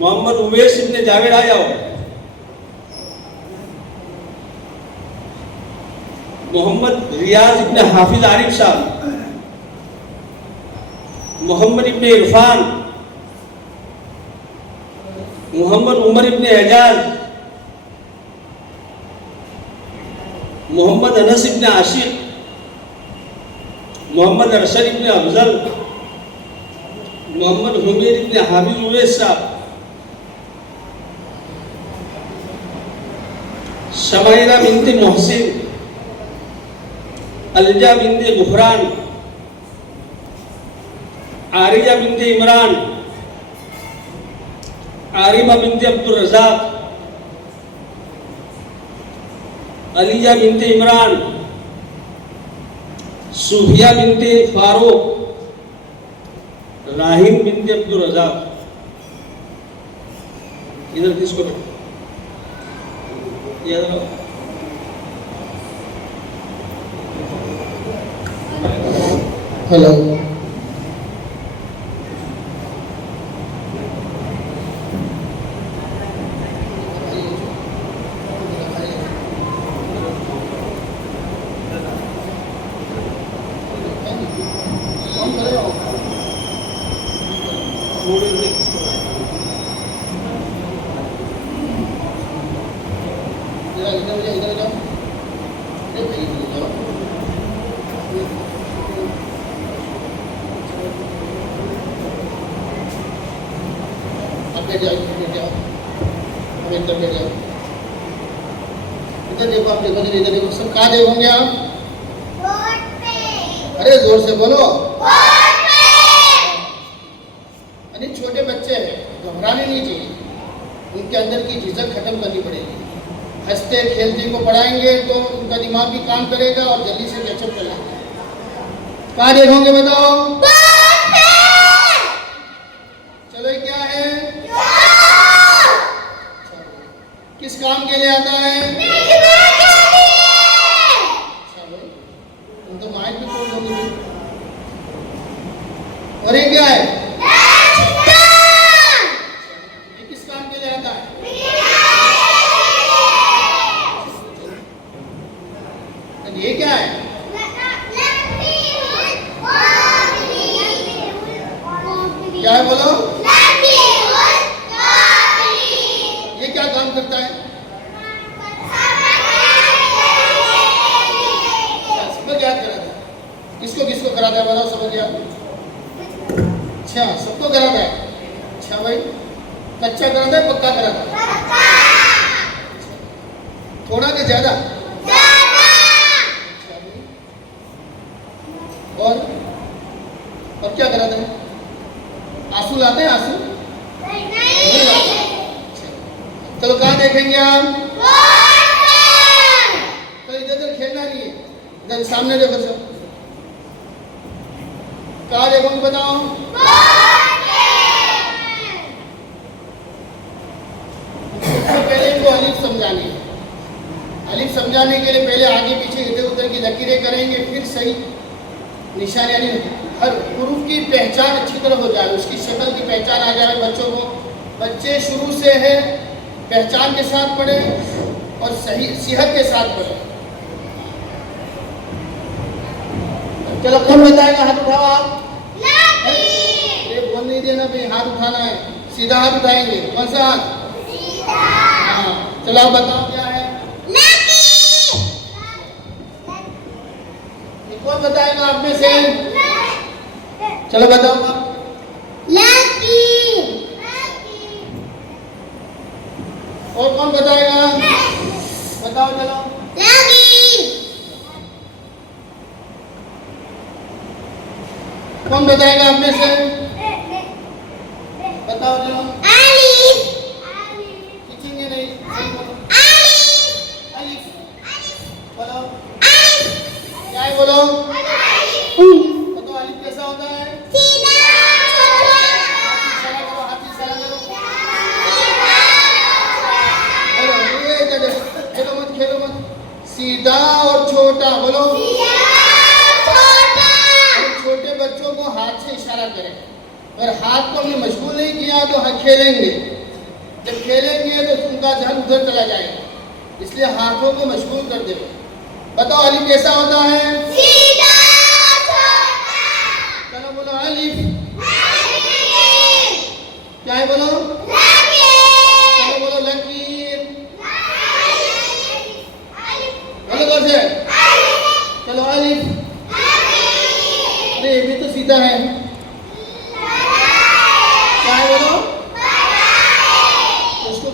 मोहम्मद उवैस इब्न जावेद आ जाओ। मोहम्मद रियाज इब्न हाफिज आरिफ साहब। मोहम्मद इब्न इरफान। मोहम्मद उमर इब्न एजाज। मोहम्मद अनस इब्न आशिक। मोहम्मद अरशद इब्न अफजल। मोहम्मद हुमैर इब्न हाफिज उवैस साहब। शमाइरा बिनते मोहसिन। अलजा बिनते गुफरान। आरिया बिनते इमरान। आरिमा बिनते अब्दुल रज़ाक। अलिया बिनते इमरान। सूफिया बिनते फारूक। राहिम बिनते अब्दुल रज़ाक। इधर किसको हेलो इधर देखो, आप देखो, इधर देखो, सब कहाँ देखोगे आप? बोर्ड पे। अरे जोर से बोलो। बोर्ड पे। अरे छोटे बच्चे हैं, घबराने नहीं चाहिए, उनके अंदर की झिझक खत्म करनी पड़ेगी। हंसते खेलते को पढ़ाएंगे तो उनका दिमाग भी काम करेगा और जल्दी से कैचअप कर लेंगे। कहाँ देखोगे बताओ? बोर्ड पे। चलो ये क्या है? किस काम के लिए आता है? तुम तो माइक भी खोल दोगे। और ये क्या है? ये किस काम के लिए आता है? ये क्या है? क्या है बोलो? ये क्या काम करता है? सबको याद कराता है। किसको किसको कराता है बताओ, समझ गया? अच्छा, सबको कराता है। अच्छा भाई, कच्चा कराता है पक्का कराता है? थोड़ा कि ज्यादा? और क्या कराता है? आंसू लाते हैं? आंसू नहीं लाते। चलो कहाँ देखेंगे आप? तो इधर खेलना नहीं है, इधर सामने देखो सब। कहाँ देखोगे बताओ? सबसे पहले इनको अलिफ समझानी है। अलिफ समझाने के लिए पहले आगे पीछे इधर उधर की लकीरें करेंगे, फिर सही निशान, यानी हर हुरूफ की पहचान अच्छी तरह हो जाए, उसकी शक्ल की पहचान आ जाए बच्चों को। बच्चे शुरू से है पहचान के साथ पढ़े और सही सेहत के साथ पढ़े। चलो कौन बताएगा? हाथ उठाओ आप। ये बोल नहीं देना भाई, हाथ उठाना है, सीधा हाथ उठाएंगे। कौन सा हाथ? सीधा। हाँ, चलो आप बताओ क्या है? कौन बताएगा आप में से? चलो बताओ आप। और कौन बताएगा? बताओ चलो। कौन बताएगा आप में से? बताओ चलो। खींचेंगे नहीं। अलिफ। बोलो क्या है? बोलो। बताओ अलिफ कैसा होता है? खेलो मत, सीधा और छोटा बोलो। छोटे बच्चों को हाथ से इशारा करें, और हाथ को हमने मशगूल नहीं किया तो हम खेलेंगे, जब खेलेंगे तो उनका ध्यान उधर चला जाएगा, इसलिए हाथों को मशगूल कर दे। बताओ अलिफ कैसा होता है? सीधा छोटा। चलो बोलो अलिफ। क्या है बोलो? लकीर। चलो बोलो लकीर। बोलो जोर से। चलो अलिफ। अरे ये भी तो सीधा है। क्या है बोलो? उसको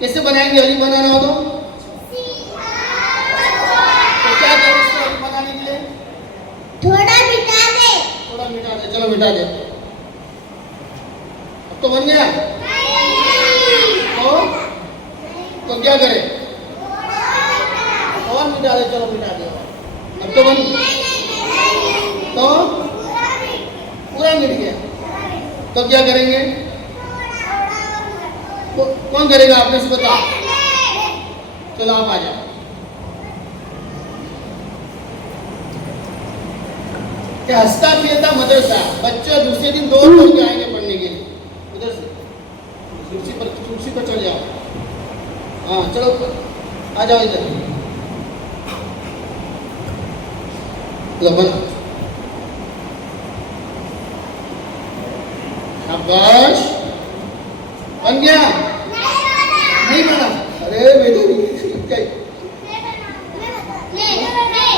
कैसे बनाएंगे? अलिफ बनाना हो तो क्या करें इसको अलिफ बनाने के लिए? थोड़ा मिटा दे। थोड़ा मिटा दे। चलो मिटा दे। अब तो बन गया। तो क्या करें? और मिटा दे। चलो मिटा दे। अब तो बन, तो पूरा मिट गया। तो क्या करेंगे? कौन करेगा? आपने से बताओ। चलो आप आ जाओ। क्या हंसता खेलता मदरसा, बच्चे दूसरे दिन दौड़ दौड़ के आएंगे पढ़ने के लिए। उधर से कुर्सी पर चढ़ जाओ। हाँ चलो आ जाओ इधर। लो बना। शाबाश, बन गया। नहीं बना? अरे बेटा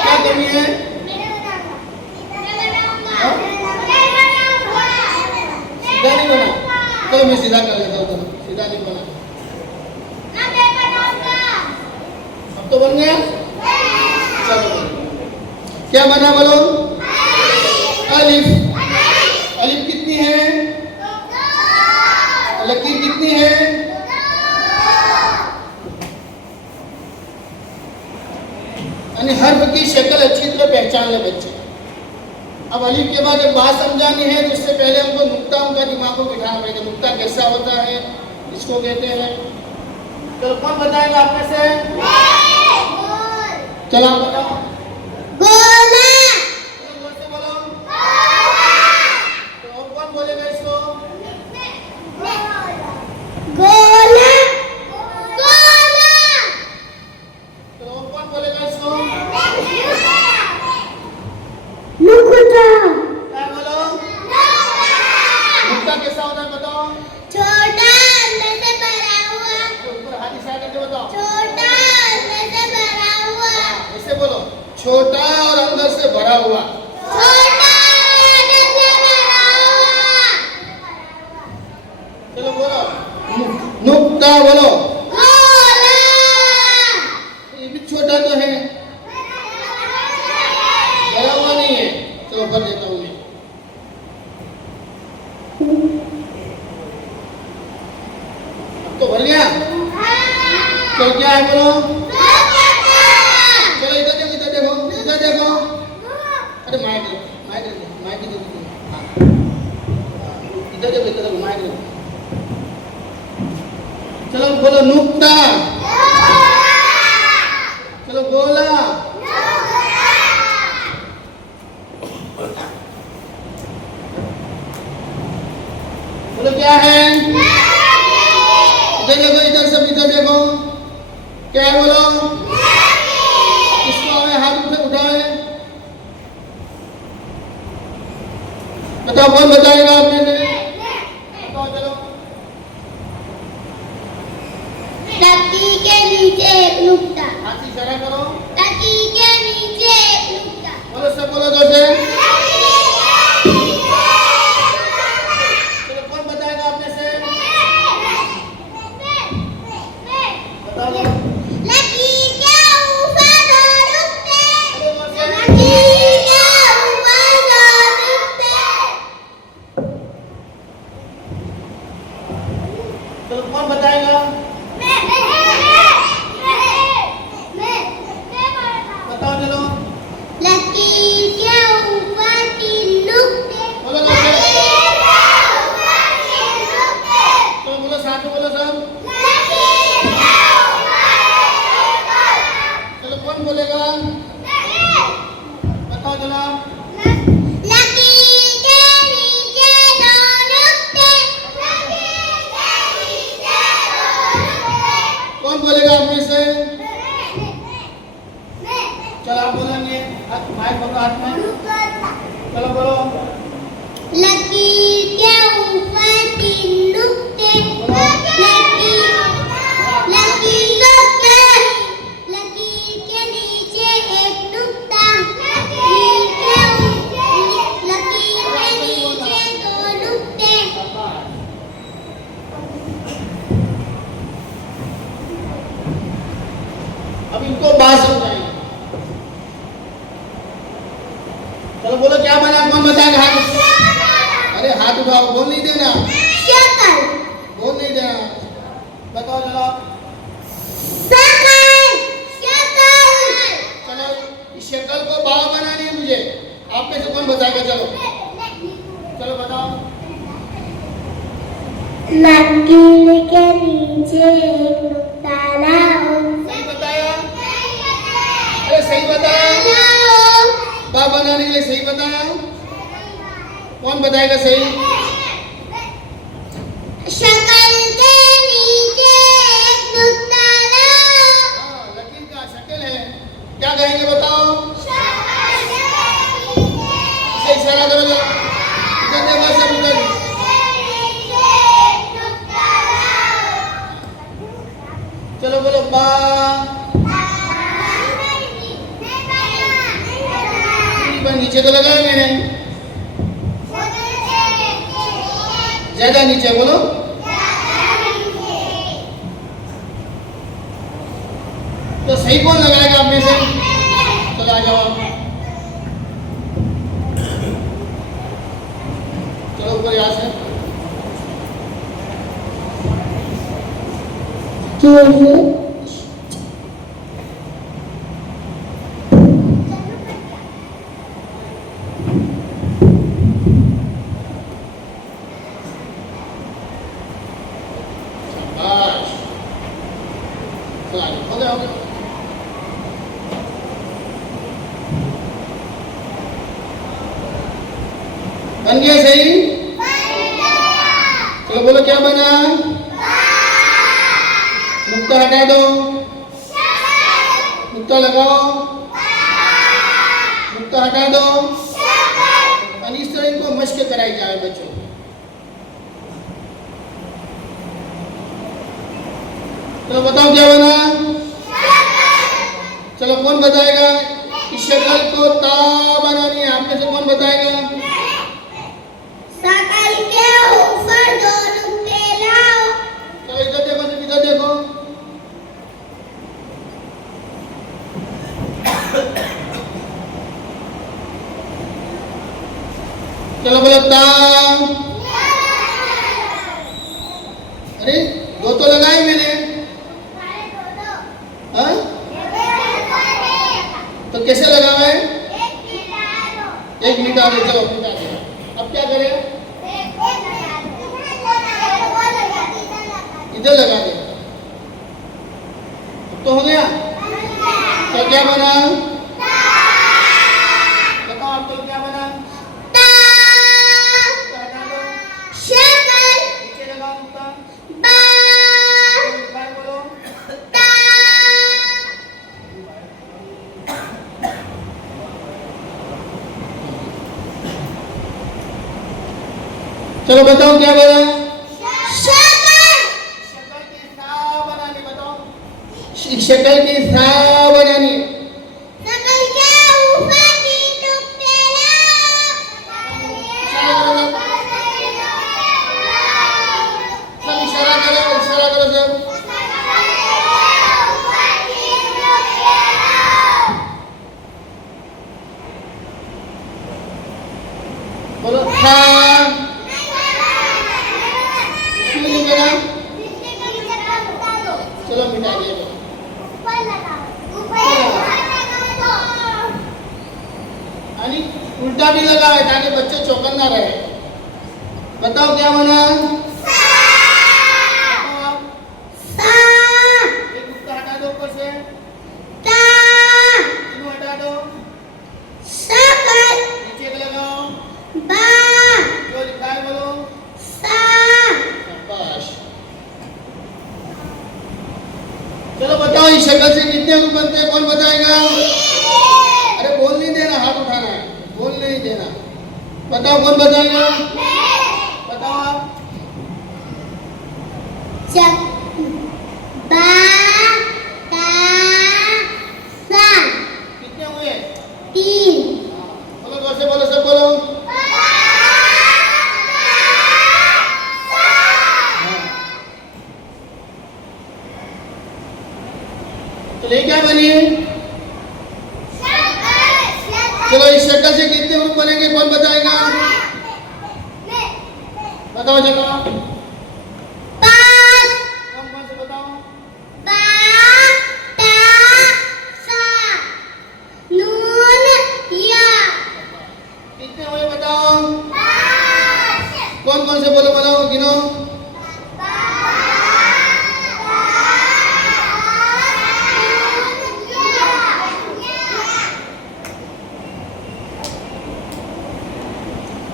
क्या करनी है? सीधा नहीं बना? चलो मैं सीधा कर लेता हूँ। चलो सीधा नहीं बना। अब तो बन गया। चलो क्या बना बोलो? अलिफ। अलिफ कितनी है? लकीर कितनी है? यानी हर्फ की शक्ल अच्छी तरह पहचान ले बच्चे। अब अलिफ के बाद जब बात समझानी है तो उससे पहले हमको नुक्ता उनका दिमाग को बिठाना पड़ेगा। नुक्ता कैसा होता है, इसको कहते हैं। चलो कौन बताएगा आप में से? चलो आप बताओ। गोला। जोर से बोलो। तो और कौन बोलेगा इसको? गोला। तो और कौन बोलेगा इसको? नुक्ता। क्या बोलो? नुक्ता कैसा होता है बताओ? छोटा, अंदर से भरा हुआ। ऊपर हाथ इशारा करके बताओ। छोटा, अंदर से भरा हुआ। ऐसे बोलो, छोटा और अंदर से भरा हुआ। छोटा, अंदर से भरा हुआ। चलो बोलो नुक्ता बोलो। गोला। ये भी छोटा तो है, भरा हुआ नहीं है। चलो भर देता हूँ मैं। अब तो भर गया। चलो क्या है बोलो? चलो इधर देखो, इधर देखो, इधर देखो। अरे माइक दो, माइक दो, माइक दो। हाँ इधर देखो, इधर देखो, माइक दो। चलो बोलो नुक्ता। चलो गोला। बोलो क्या है? इधर देखो, इधर सब इधर देखो। क्या है बोलो? किसको हमें हाथ उठाए? बताओ कौन बताएगा आपने से? बताओ चलो। लकीर के नीचे एक नुक्ता। हाथ इशारा करो। लकीर के नीचे एक नुक्ता। बोलो सब बोलो जोर से। चलो कौन बताएगा आपने से? बताओ बोलो। लकीर के ऊपर दो नुक्ते। बोलो जोर से। लकीर के ऊपर दो नुक्ते। चलो कौन बताएगा? बताओ चलो। लकीर के ऊपर तीन नुक्ते। बोलो जोर से। लकीर के ऊपर तीन नुक्ते। तो बोलो साथ में बोलो सब। लकीर के ऊपर तीन नुक्ते। चलो कौन बोलेगा? बताओ चलो। लकीर के नीचे दो नुक्ते। लकीर के नीचे बोलेगा आप में से? चलो आप बोलेंगे, माइक पकड़ो हाथ में, चलो बोलो। लकीर के ऊपर 3 नुक्ते, लकीर के नीचे 1 नुक्ता, लकीर के नीचे 2 नुक्ते। अब इनको बात समझाएंगे। चलो बोलो क्या बना, कौन बताएगा? हाथ, अरे हाथ उठाओ, बोल नहीं देना, शक्ल, बोल नहीं देना, बताओ चलो। चलो इस शक्ल को बाव बनानी है मुझे, आप में से कौन बताएगा? चलो चलो बताओ। लकीर के नीचे 1 नुक्ता लाओ। सही बताया? अरे सही बताया, बाव बनाने के लिए सही बताया। कौन बताएगा सही? शक्ल के नीचे 1 नुक्ता लाओ। हाँ, लकीर का शक्ल है, क्या कहेंगे बताओ? इसे इशारा करो जरा, इधर देखो, सब इधर। चलो बोलो बा। नीचे तो लगाया मैंने, ज्यादा नीचे बोलो। तो सही कौन लगाएगा आप में से? चलो आ जाओ, चलो ऊपर यहाँ से। शाबाश, चलो हो गया, हो गया। बन गया सही? चलो बोलो क्या बना? नुक्ता हटा दो, नुक्ता लगाओ, नुक्ता हटा दो। और इस तरह इनको मश्क कराई जाए बच्चों। चलो बताओ क्या बना? चलो कौन बताएगा? इस शक्ल को ता बनानी है, आप में से कौन बताएगा? शक्ल के ऊपर 2 नुक्ते लाओ। चलो इधर देखो, सिर्फ इधर देखो। चलो बोलो ता। अरे 2 तो लगाए मैंने, हाँ? तो कैसे लगावे? 1 मिनट आगे, चलो मिटा दे। अब क्या करें? इधर लगा दे। तो हो गया। तो क्या बना? बताओ आप तो क्या बना? हटा दो, नीचे लगाओ नुक्ता, बोलो। चलो बताओ क्या बना? शक्ल की सा बनानी, बताओ। शक्ल की सा बनानी। शक्ल के ऊपर 3 नुक्ते लाओ। सब इशारा करो, इशारा करो सब। बोलो था। क्यों नहीं बना? चलो मिटा दिया। यानी उल्टा भी लगा है ताकि बच्चे चौकन्ना रहे। बताओ क्या बना? बताओ आप। एक नुक्ता हटा दो ऊपर से, तीनों हटा दो, नीचे को लगाओ, जो लिखा है बोलो। शाबाश। चलो बताओ इस शक्ल से कितने रूप बनते हैं, कौन बताएगा? अरे बोल नहीं देना, हाथ उठाना है, बोल नहीं देना। बताओ कौन बताएगा? बताओ आप। कितने हुए? बोलो जोर से बोलो, सब बोलो। तो ले क्या बनी? चलो इस शक्ल से कितने ग्रुप बनेंगे, कौन बताएगा? बताओ चलो। कौन कौन से बताओ? कितने हुए बताओ? कौन कौन से बोलो, बताओ, गिनो।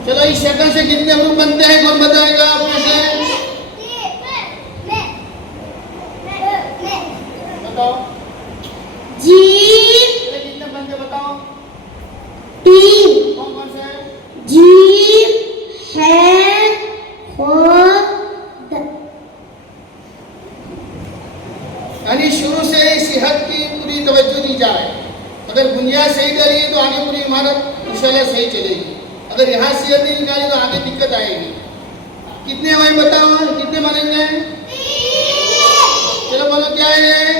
चलो इस शक्ल से कितने ग्रुप बनते हैं, कौन बताएगा आप में से? बताओ। चलो कितने बनते बताओ? कौन कौन से? यानी शुरू से ही सेहत की पूरी तवज्जो दी जाए। अगर बुनियाद सही करी तो आगे पूरी इमारत इंशाल्लाह सही चलेगी। अगर यहाँ सेहत नहीं निकाली तो आगे दिक्कत आएगी। कितने हुए बताओ, कितने बनेंगे? चलो बोलो क्या है?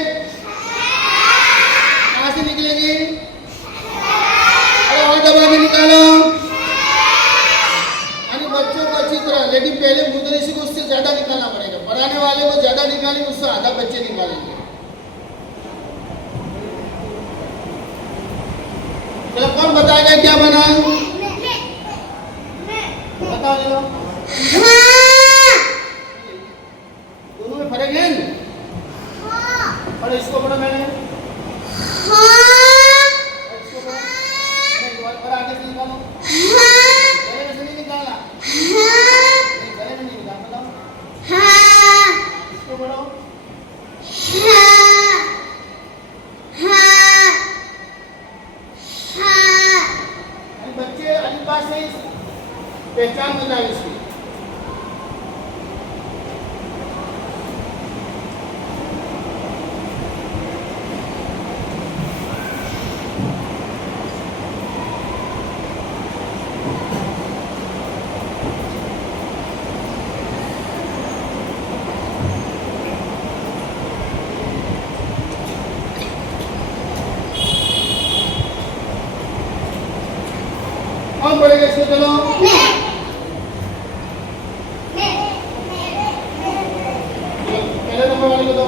कहाँ से निकलेगी? अरे और दबा के निकालो। यानी बच्चों को अच्छी तरह, लेकिन पहले मुदरिस को उससे ज्यादा निकालना पड़ेगा। पढ़ाने वाले को ज्यादा निकालेंगे, उससे आधा बच्चे निकालेंगे। चलो कौन बताएगा क्या बना? बताओ चलो। दोनों में फर्क है? और इसको पढ़ो मैंने। इसको पढ़ो। नहीं, और आगे से निकालो। गले में से नहीं निकाला। नहीं, गले में नहीं निकाला, बताओ। इसको पढ़ो। बच्चे अलिफ से पहचान मिला इसकी। कौन पढ़ेगा इसको? चलो पहले नंबर वाले को दो।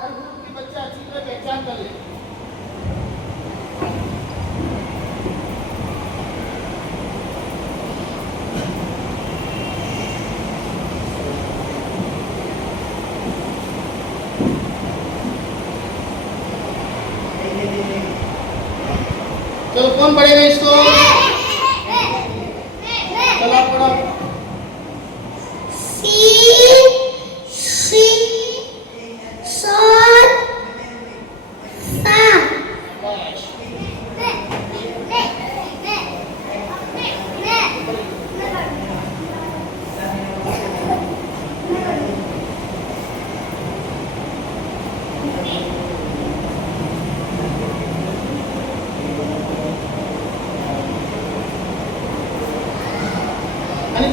हर ग्रुप की बच्चा अच्छी तरह पहचान कर ले। चलो कौन पढ़ेगा इसको? चलो आप पढ़ो।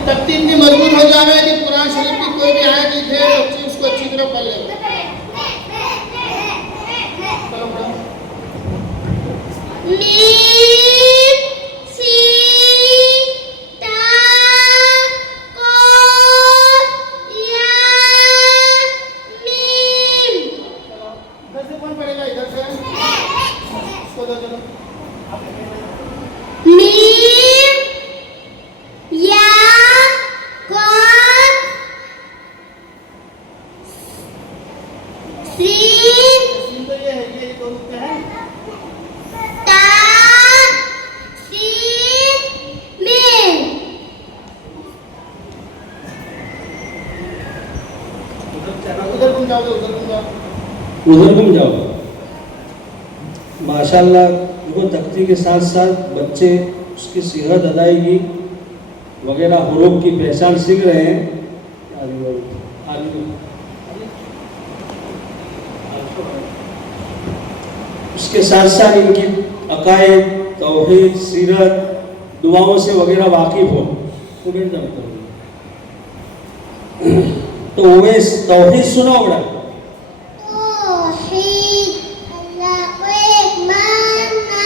तख्ती इतनी मजबूत हो जाए कि कुरान शरीफ की कोई भी आयत लिखे बच्चे उसको अच्छी तरह पढ़ ले। इधर से कौन पढ़ेगा? इधर से इसको दो। चलो ये दो लिखते हैं ता सीन मीम उधर घूम जाओ उधर घूम जाओ उधर घूम जाओ। माशाल्लाह, देखो तख्ती के साथ साथ बच्चे उसकी सेहत अदायगी वगैरह हुरूफ की पहचान सीख रहे हैं। उसके साथ साथ इनकी अकायद, तौहीद, सीरत, दुआओं से वगैरह वाकिफ हो। तो ओवैस तौहीद सुना होगा। तौहीद अल्लाह को एक मानना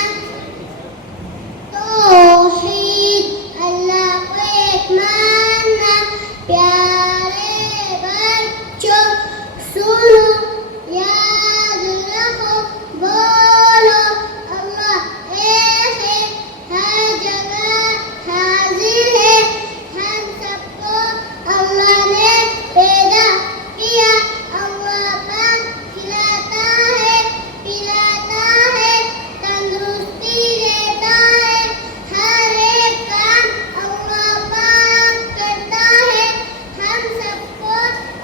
तौहीद अल्लाह को एक मानना प्यारे बच्चों सुनो याद रखो बोलो अल्लाह एक है हर जगह हाजिर है हम सबको अल्लाह ने पैदा किया अल्लाह पाक खिलाता है पिलाता है तंदुरुस्ती देता है हर एक काम अल्लाह पाक करता है हम सबको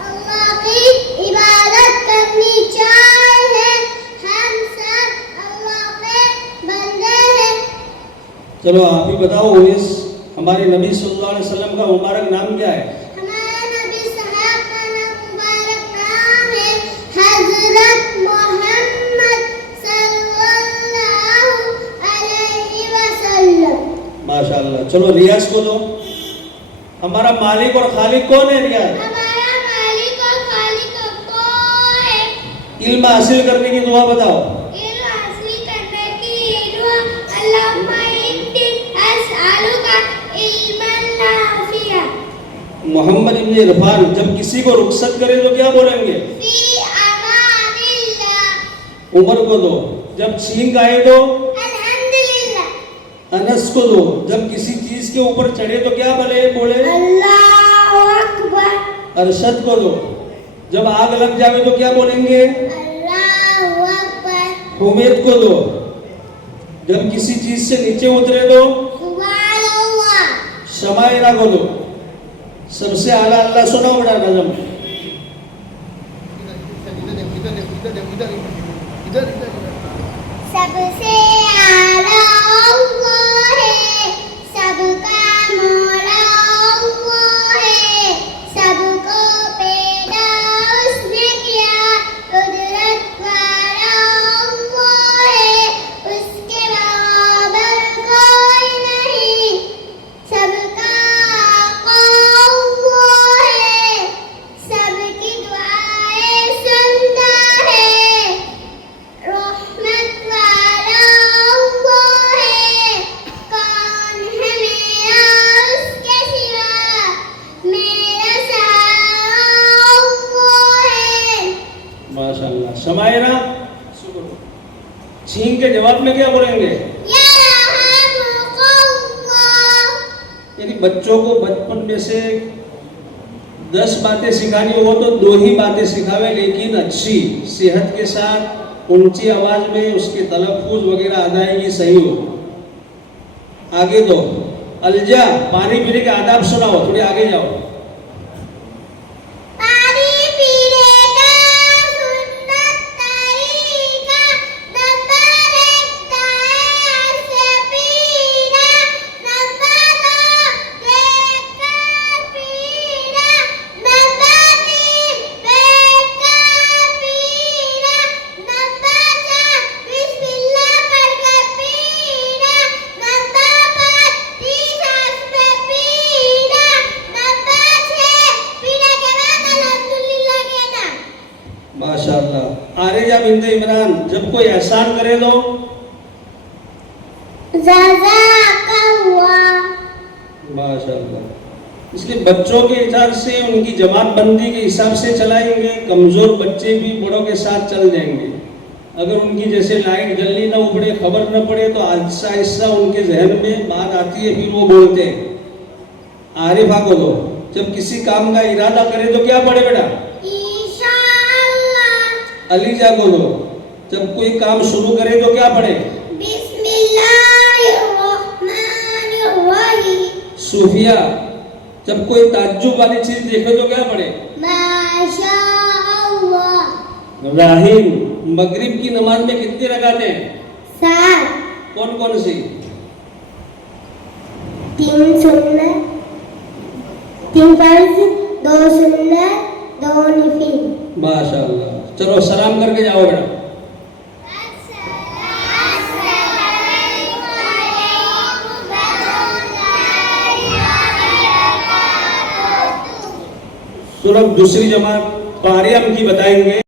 अल्लाह की इबादत करनी चाहिए हम सब अल्लाह के बंदे हैं। चलो आप ही बताओ, ओवैस हमारे नबी सल्लल्लाहु अलैहि वसल्लम का मुबारक नाम क्या है? हमारे नबी साहब का नाम मुबारक नाम है हजरत मोहम्मद सल्लल्लाहु अलैहि वसल्लम। माशाल्लाह। चलो रियाज को दो। हमारा मालिक और खालिक कौन है? रियाज हमारा मालिक और खालिक कौन है? इल्म हासिल करने की दुआ बताओ। इल्म हासिल करने की दुआ अल्लाहुम्मा इन्नी अस्अलुका इल्मन नाफिया। मोहम्मद इब्न इरफान जब किसी को रुखसत करे तो क्या बोलेंगे? फी अमानिल्लाह। उमर को दो। जब छींक आए तो? अल्हम्दुलिल्लाह। अनस को दो। जब किसी चीज के ऊपर चढ़े तो क्या बोले? अल्लाहु अकबर। अरशद को दो। जब आग लग जावे तो क्या बोलेंगे? अल्लाहु अकबर। हुमैद को दो। जब किसी चीज से नीचे उतरे तो? सुभानअल्लाह। शमाइरा को दो। सबसे आला अल्लाह सुना बड़ा नजम। इधर सबसे आला अल्लाह है सबका मौला अल्लाह है सबको पैदा उसने किया कुदरत वाला अल्लाह है उसके बराबर कोई नहीं सबका आका अल्लाह है सबकी दुआएं सुनता है रहमत वाला अल्लाह है कौन है मेरा उसके सिवा मेरा सहारा अल्लाह है। माशाल्लाह। शमाइरा छींक के जवाब में क्या बोलेंगे? या रहमुकल्लाह। यदि बच्चों को बचपन में से 10 बातें सिखानी हो तो 2 ही बातें सिखावे, लेकिन अच्छी सेहत के साथ ऊंची आवाज में उसके तलफ्फुज वगैरह अदायगी सही हो। आगे दो। अलजा पानी पीने के आदाब सुनाओ। थोड़ी आगे जाओ। पानी पीने का सुन्नत तरीका नंबर 1 दाएं से पीना नंबर 2 देखकर पीना नंबर 3 बैठकर पीना नंबर 4 बिस्मिल्लाह पढ़कर पीना नंबर 5 तीन सांस में पीना नंबर 6 पीने के बाद अल्हम्दुलिल्लाह कहना। माशाल्लाह। आरिजा बिन्त इमरान जब कोई एहसान करे तो? जज़ाकल्लाह। माशाल्लाह। इसलिए बच्चों के हिसाब से उनकी जमातबंदी के हिसाब से चलाएंगे। कमजोर बच्चे भी बड़ों के साथ चल जाएंगे। अगर उनकी जैसे लाइट जल्दी ना उपड़े, खबर न पड़े तो आहिस्ता आहिस्ता उनके जहन में बात आती है, फिर वो बोलते हैं। आरिफा को दो। जब किसी काम का इरादा करे तो क्या पढ़े बेटा? इंशाअल्लाह। अलीजा को दो। जब कोई काम शुरू करे तो क्या पढ़े? बिस्मिल्लाहिर्रहमानिर्रहीम। सूफिया जब कोई ताज्जुब वाली चीज देखे तो क्या पढ़े? माशाअल्लाह। राहीम मगरिब की नमाज में कितनी रकातें हैं? 7। कौन कौन सी? 3 सुन्नत, 3 फर्ज, 2 सुन्नत, 2 नफिल। माशाअल्लाह। चलो सलाम करके जाओ बेटा। सूरत दूसरी जमात पारियम की बताएंगे।